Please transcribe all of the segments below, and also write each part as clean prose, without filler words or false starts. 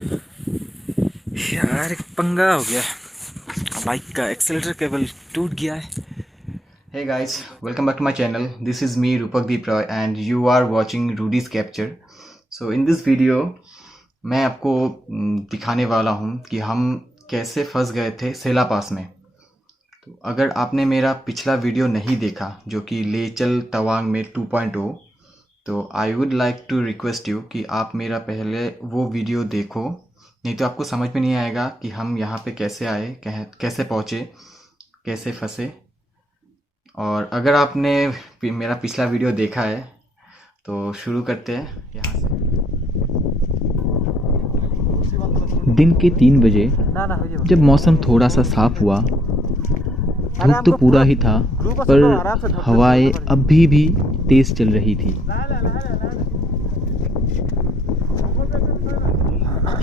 यार एक पंगा हो गया। बाइक का एक्सेलेटर केबल टूट गया है। Hey guys, welcome back to my channel. This is me Rupak Deep Roy and you are watching Rudy's Capture. So in this video मैं आपको दिखाने वाला हूँ कि हम कैसे फंस गए थे सेला पास में। तो अगर आपने मेरा पिछला वीडियो नहीं देखा जो कि ले चल तवांग में 2.0, तो I would like to request you कि आप मेरा पहले वो वीडियो देखो, नहीं तो आपको समझ में नहीं आएगा कि हम यहाँ पे कैसे आए, कैसे पहुँचे, कैसे फंसे। और अगर आपने मेरा पिछला वीडियो देखा है तो शुरू करते हैं यहाँ से। दिन के 3 बजे जब मौसम थोड़ा सा साफ हुआ, धूप तो पूरा ही था पर हवाएं अभी भी तेज चल रही थी।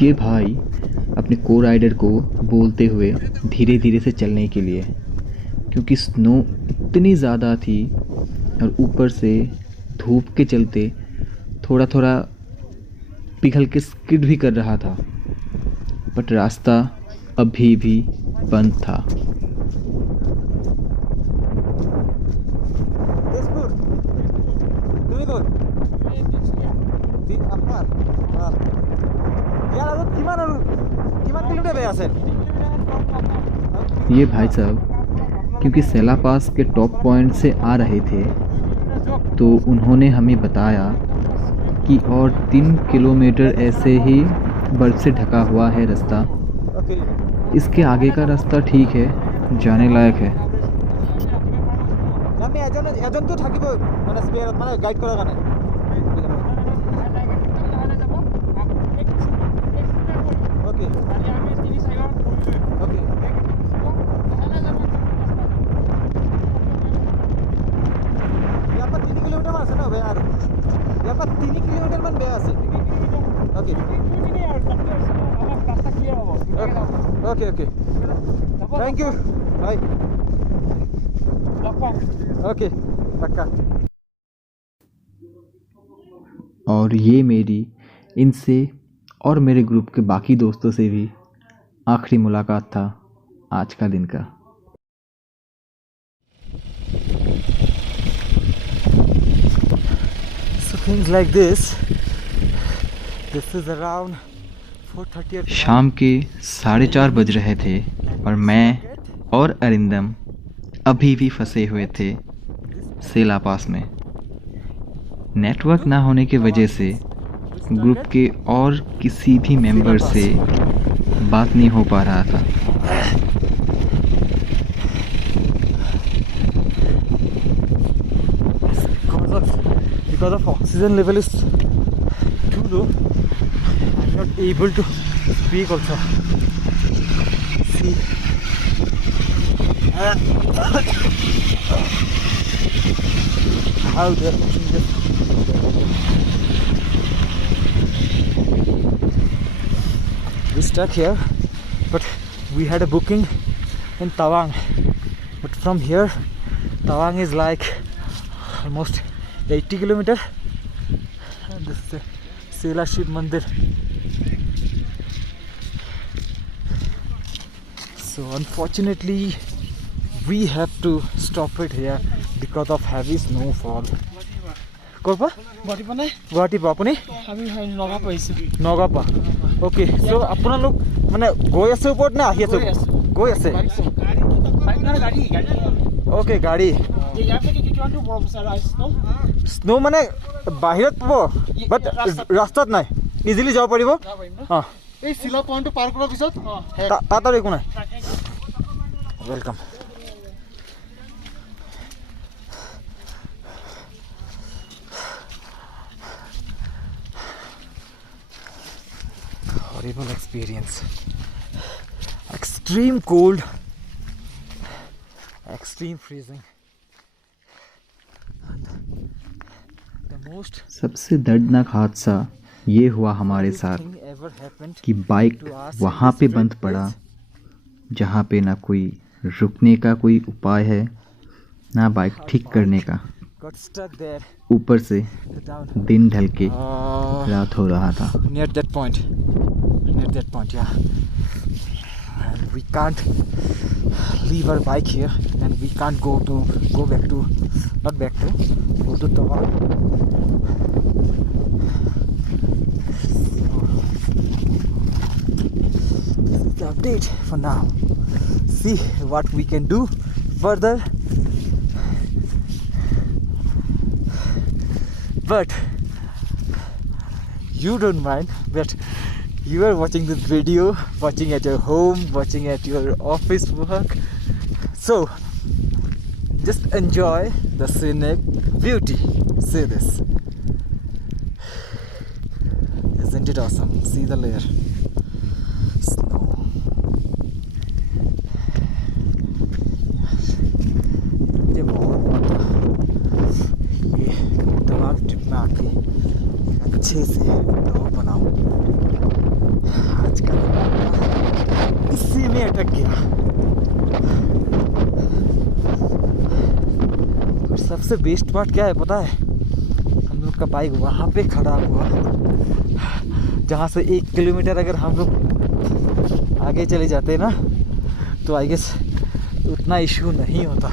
ये भाई अपने को राइडर को बोलते हुए धीरे धीरे से चलने के लिए, क्योंकि स्नो इतनी ज़्यादा थी और ऊपर से धूप के चलते थोड़ा थोड़ा पिघल के स्किड भी कर रहा था, बट रास्ता अभी भी बंद था। ये भाई साहब क्योंकि सेला पास के टॉप पॉइंट से आ रहे थे, तो उन्होंने हमें बताया कि और 3 किलोमीटर ऐसे ही बर्फ से ढका हुआ है रास्ता। इसके आगे का रास्ता ठीक है, जाने लायक है। ओके ओके, थैंक यू भाई। ओके पक्का। और ये मेरी इनसे और मेरे ग्रुप के बाकी दोस्तों से भी आखिरी मुलाकात था आज का दिन का। So things like this is around 4:30। शाम के 4:30 बज रहे थे और मैं और अरिंदम अभी भी फंसे हुए थे सेला पास में। नेटवर्क ना होने की वजह से ग्रुप के और किसी भी मेंबर से बात नहीं हो पा रहा था। Because of oxygen level is too low, I'm not able to speak also. See, how they're pushing this. We stuck here, but we had a booking in Tawang. But from here, Tawang is like almost 80 kilometer, and this is the Sela Shiv Mandir. So unfortunately we have to stop it here because of heavy snowfall. Korpa? Guwahati pa apuni? Nagapa. Okay, so আপোনালোক মানে গৈ আছে ওপৰত না আহি আছে? গৈ আছে। Okay, গাড়ী। স্নো মানে বাহিৰত পাব, বাট ৰাস্তাত নাই, ইজিলি যাব পাৰিব। অঁ, এই চিলা পইণ্টটো পাৰ কৰাৰ পিছত তাত আৰু একো নাই। Welcome. Horrible experience. Extreme cold, extreme freezing. सबसे दर्दनाक हादसा ये हुआ हमारे साथ कि बाइक वहाँ पे बंद पड़ा जहाँ पे ना कोई रुकने का कोई उपाय है, ना बाइक ठीक करने का। ऊपर से दिन ढल के रात हो रहा था। Near that point, that point, yeah. And we can't leave our bike here, and we can't go back to Tawang. This is the update for now. See what we can do further. But you don't mind that you are watching this video, watching at your home, watching at your office work. So just enjoy the scenic beauty. See this. Isn't it awesome? See the layer. Snow. मुझे बहुत मजा ये Tawang trip में आके अच्छे से blog बनाऊं। आज का इसी में अटक गया। और सबसे बेस्ट पार्ट क्या है पता है? हम लोग का बाइक वहाँ पे खड़ा हुआ, जहाँ से 1 किलोमीटर अगर हम लोग आगे चले जाते ना तो आई गेस उतना इशू नहीं होता,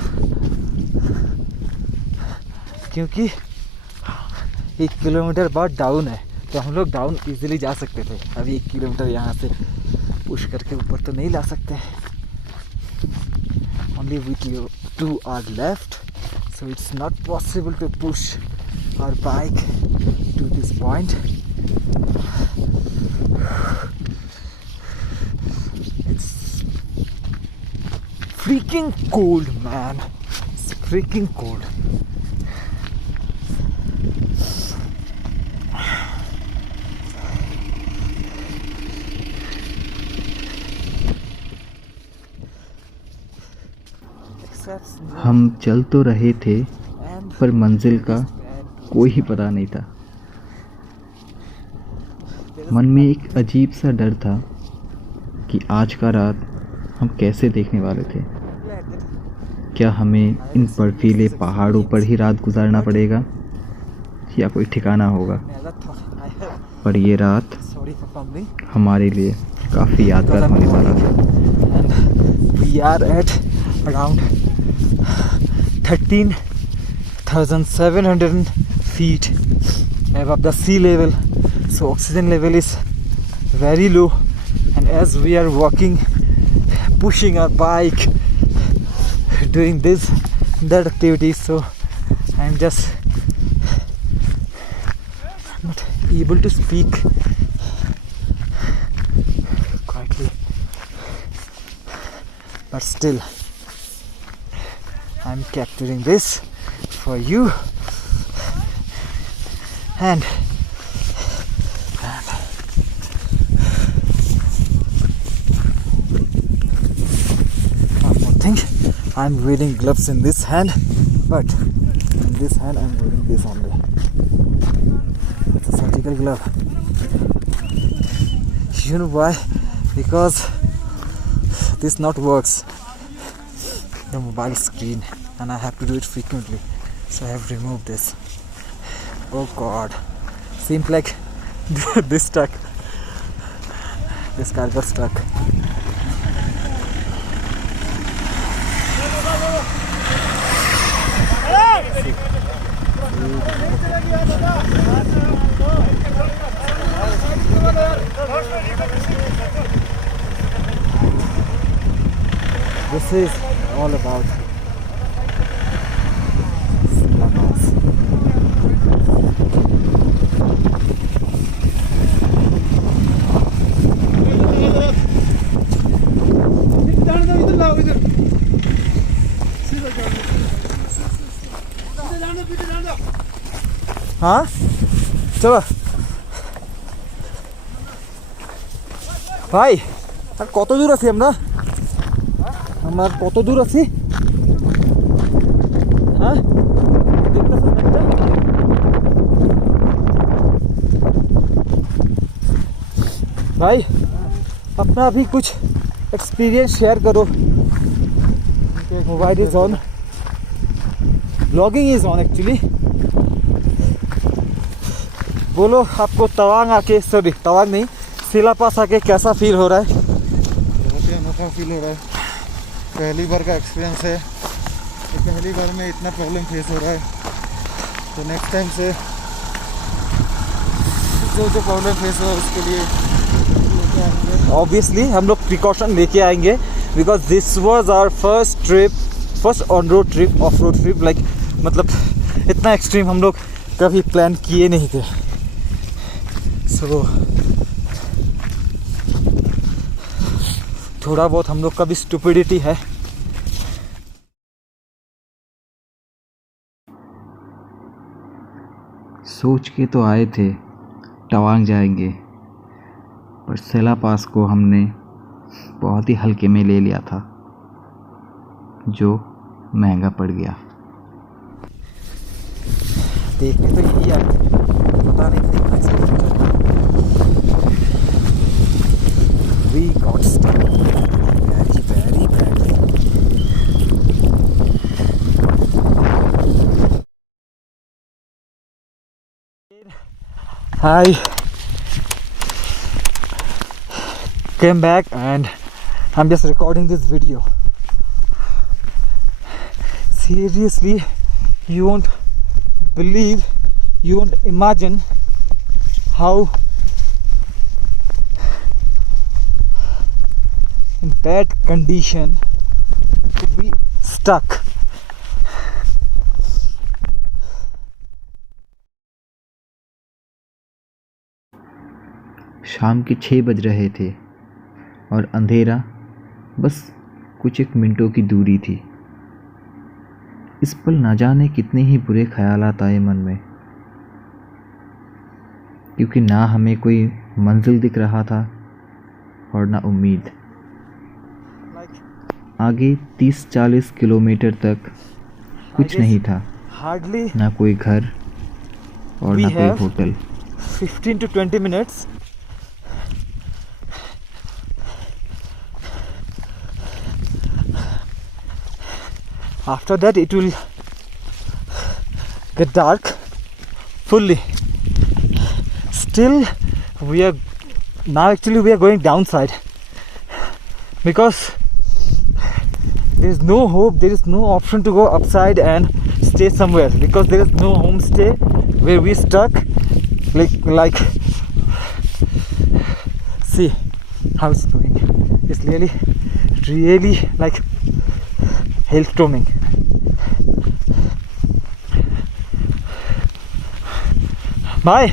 क्योंकि 1 किलोमीटर बाद डाउन है तो हम लोग डाउन इजीली जा सकते थे। अभी 1 किलोमीटर यहाँ से पुश करके ऊपर तो नहीं ला सकते। Only with you 2 are left, so it's not possible to push our bike to this point. It's freaking cold, man. It's freaking cold. हम चल तो रहे थे पर मंजिल का कोई ही पता नहीं था। मन में एक अजीब सा डर था कि आज का रात हम कैसे देखने वाले थे। क्या हमें इन बर्फीले पहाड़ों पर ही रात गुजारना पड़ेगा या कोई ठिकाना होगा। पर ये रात हमारे लिए काफ़ी यादगार होने वाला था। We are at around 13,700 feet above the sea level, so oxygen level is very low, and as we are walking, pushing our bike, doing that activity, so I'm just not able to speak quietly, but still I'm capturing this for you, and one more thing, I'm wearing gloves in this hand, but in this hand I'm wearing this only. It's a surgical glove. You know why? Because this not works, the mobile screen, and I have to do it frequently, so I have removed this. Oh god, seems like this car got stuck. This is all about Lamas. हाँ चलो भाई আর কত দূর আছি আমরা আমার কত দূর আছি हाँ भाई अपना भी कुछ एक्सपीरियंस शेयर करो mobile is on blogging is on actually बोलो आपको तवांग आके सॉरी तवांग नहीं सिला पास आके कैसा फील हो रहा है? बहुत ही अनोखा फील हो रहा है। पहली बार का एक्सपीरियंस है, तो पहली बार में इतना प्रॉब्लम फेस हो रहा है, तो नेक्स्ट टाइम से जो प्रॉब्लम फेस हुआ उसके लिए ऑब्वियसली हम लोग प्रिकॉशन लेके आएंगे, because this was our first trip, first on road trip, off road trip. Like मतलब इतना एक्सट्रीम हम लोग कभी प्लान किए नहीं थे। सो थोड़ा बहुत हम लोग का भी स्टुपिडिटी है। सोच के तो आए थे तवांग जाएंगे, पर सेला पास को हमने बहुत ही हल्के में ले लिया था, जो महंगा पड़ गया। देखने तो यही आए थे, पता नहीं था इतना experience. We got stuck very, very badly. I came back and I'm just recording this video. Seriously, you won't believe, you won't imagine how in bad condition we stuck. शाम के 6 बज रहे थे और अंधेरा बस कुछ एक मिनटों की दूरी थी। इस पल ना जाने कितने ही बुरे ख्यालात आए मन में, क्योंकि ना हमें कोई मंजिल दिख रहा था और ना उम्मीद। आगे 30-40 किलोमीटर तक कुछ नहीं था, Hardly ना कोई घर और we ना कोई have hotel. 15 to 20 minutes. After that it will get dark fully. Still we are going downside, because there is no hope, there is no option to go upside and stay somewhere, because there is no homestay where we stuck. Like see how it's doing. It's really like hailstorming. Bye,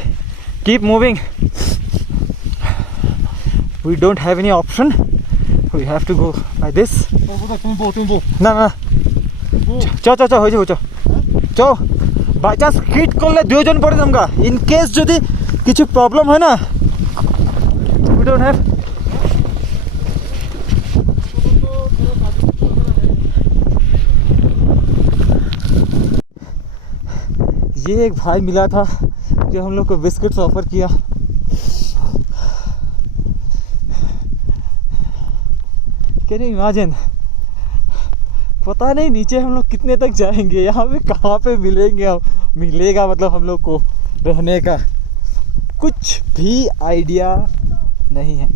keep moving. We don't have any option, we have to go like this. না চ হয়ে যাবো চ by chance hit করলে দুজন পড়ে তোমরা। In case যদি কিছু প্রবলেম হয় না, we don't have ये एक भाई मिला था जो हम लोग को बिस्किट्स ऑफर किया। Can you imagine? पता नहीं नीचे हम लोग कितने तक जाएंगे, यहाँ पे कहाँ पे मिलेगा मतलब हम लोग को रहने का कुछ भी आइडिया नहीं है।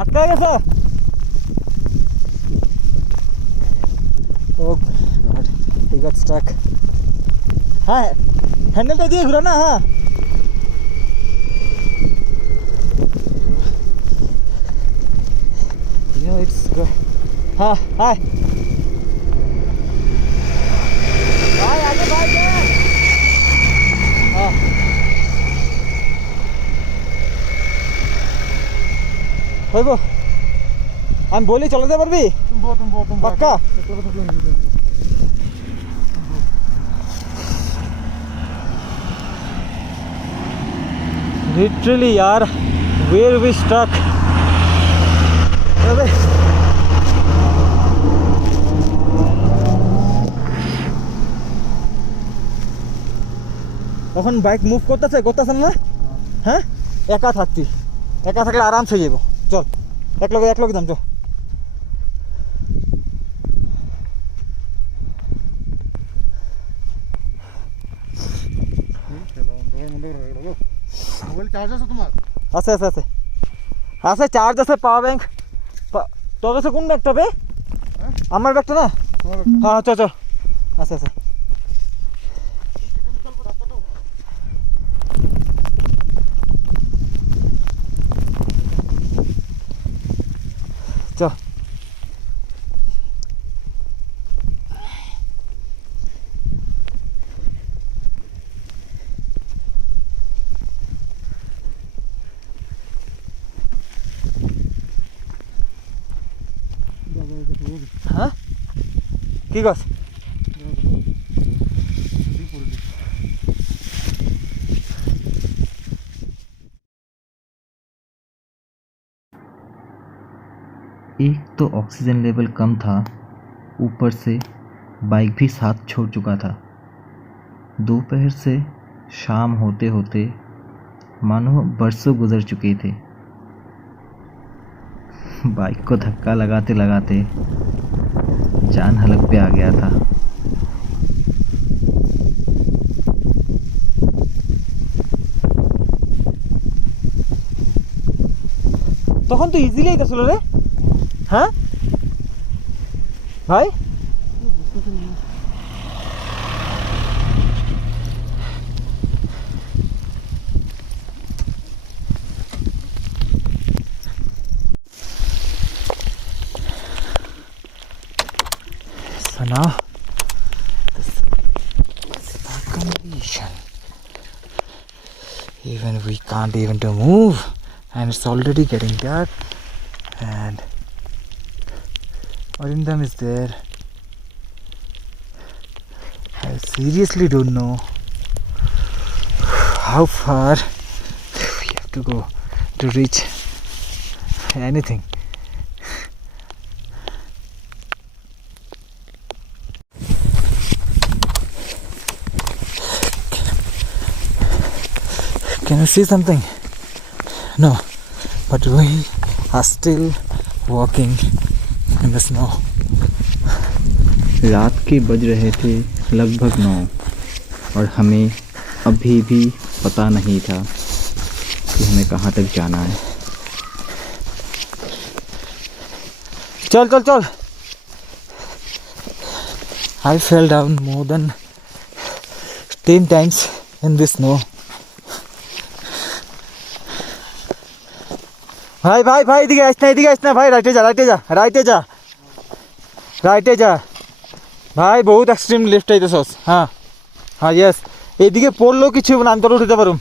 अटका कैसा? ओह गॉड, he got stuck. हाँ हैंडल तो दिए घुरा ना। हाँ you know it's good. हाँ हाय आगे भाग गया। हाँ হইব আমি বলি চলে যেতে পারবি পাক্কা? लिटरली यार वेयर वी स्टक। अबे এখন বাইক মুভ করতেছেন না? হ্যাঁ একা থাকলে আরামসে যাবো। চল এক লগে যাম। চল মোবাইল চার্জ আছে তোমার? আছে আছে আছে আছে চার্জ আছে পাওয়ার ব্যাংক তোর কাছে কোন ব্যাগটা বে আমার ব্যাগটা না হ্যাঁ চল চল আছে আছে চল হ্যাঁ কি কস एक तो ऑक्सीजन लेवल कम था, ऊपर से बाइक भी साथ छोड़ चुका था। दोपहर से शाम होते होते मानो बरसों गुजर चुके थे। बाइक को धक्का लगाते लगाते जान हलक पे आ गया था। তখন তো ইজিলি আইতাছিল রে হ্যাঁ ভাই So now this is our condition. Even we can't even to move, and it's already getting dark. And Arindam is there. I seriously don't know how far we have to go to reach anything. Can you see something? No, but we are still walking in the snow. रात के बज रहे थे लगभग 9 और हमें अभी भी पता नहीं था कि हमें कहाँ तक जाना है। चल चल चल I fell down more than 10 times in this snow. भाई भाई भाई এদিকে আসনা ভাই রাইটে যা ভাই বহুত এক্সট্রিম লিফট আইতেছস হ্যাঁ হ্যাঁ ইয়েস এদিকে পড়লেও কিছু হবে না আমি তোর উঠতে পারুম